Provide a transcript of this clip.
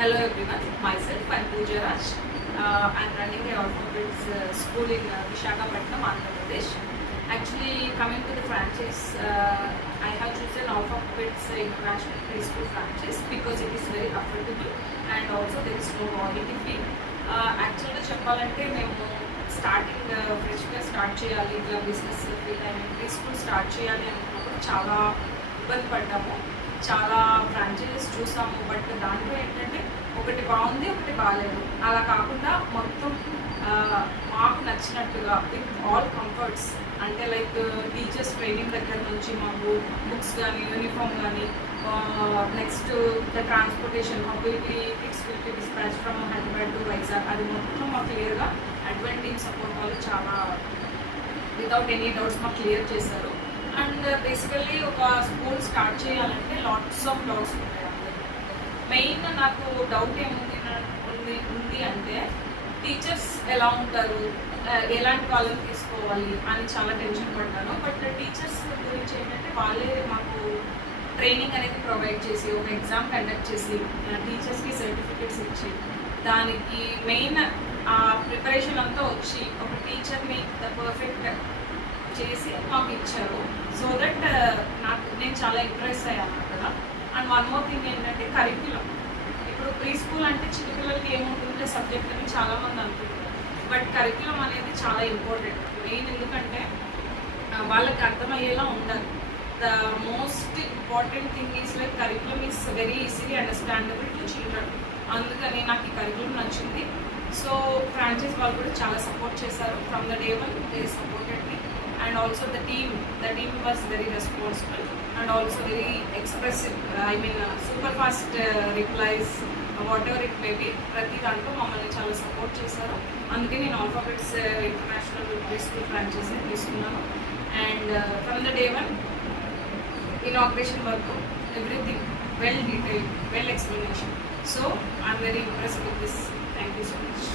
Hello everyone, myself I'm Pooja Raj. I'm running a orthopedics school in Visakhapatnam, Andhra Pradesh. Actually, coming to the franchise, I have chosen orthopedics international preschool franchise because it is very affordable and also there is no royalty fee. Actually, చెప్పాలంటే మేము starting ఫ్రెష్గా start చేయాలి ఇట్లా business feel అయిన preschool start చేయాలి అనుకున్నప్పుడు చాలా ఇబ్బంది పడ్డాము. చాలా ఫ్రాంచైజెస్ చూసాము. బట్ దాంట్లో ఏంటంటే ఒకటి బాగుంది, ఒకటి బాగాలేదు. అలా కాకుండా మొత్తం మాకు నచ్చినట్టుగా విత్ ఆల్ కంఫర్ట్స్, అంటే లైక్ టీచర్స్ ట్రైనింగ్ దగ్గర నుంచి మాకు బుక్స్ కానీ యూనిఫామ్ కానీ, next the transportation mobility kids will be dispatch from Hyderabad to Vizag, అది మొత్తం మాకు క్లియర్గా అడ్వాంటేజ్ టీమ్ సపోర్ట్ వాళ్ళు చాలా వితౌట్ ఎనీ డౌట్స్ మాకు క్లియర్ చేశారు. అండ్ బేసికల్లీ ఒక స్కూల్ స్టార్ట్ చేయాలంటే లాట్స్ ఆఫ్ డౌట్స్ ఉంటాయి. మెయిన్ నాకు డౌట్ ఏముంది అంటే టీచర్స్ ఎలా ఉంటారు, ఎలాంటి వాళ్ళని తీసుకోవాలి అని చాలా టెన్షన్ పడ్డాను. బట్ టీచర్స్ గురించి ఏంటంటే వాళ్ళే మాకు ట్రైనింగ్ అనేది ప్రొవైడ్ చేసి ఒక ఎగ్జామ్ కండక్ట్ చేసి టీచర్స్కి సర్టిఫికేట్స్ ఇచ్చి దానికి మెయిన్ ప్రిపరేషన్ అంతా వచ్చి ఒక టీచర్ని ద పర్ఫెక్ట్ చేసి మాకు ఇచ్చారు. సో దట్ నేను చాలా ఇంప్రెస్ అయ్యాను అక్కడ. అండ్ వన్ మోర్ థింగ్ ఏంటంటే కరిక్యులం. ఇప్పుడు ప్రీ స్కూల్ అంటే చిన్నపిల్లలకి ఏముంటుంటే సబ్జెక్ట్ అని చాలామంది అనుకుంటారు. బట్ కరిక్యులం అనేది చాలా ఇంపార్టెంట్ మెయిన్, ఎందుకంటే వాళ్ళకి అర్థమయ్యేలా ఉండాలి. The most important thing is like curriculum is very easily understandable to children. అందుకని నాకు ఈ కరిక్యులం నచ్చింది. సో ఫ్రాంచైజ్ వాళ్ళు కూడా చాలా సపోర్ట్ చేశారు. From the day one they supported me. And also the team was very responsible and also very expressive. I mean super fast replies, whatever it may be, ప్రతి దాంట్లో మమ్మల్ని చాలా support చేశారు. అందుకే నేను ఆల్ఫాబెట్స్ ఇంటర్నేషనల్ ప్రీస్కూల్ ఫ్రాంచైజీని తీసుకున్నాను. And from the day one inauguration వరకు everything well detail, well explanation. So I'm very impressed with this. Thank you so much.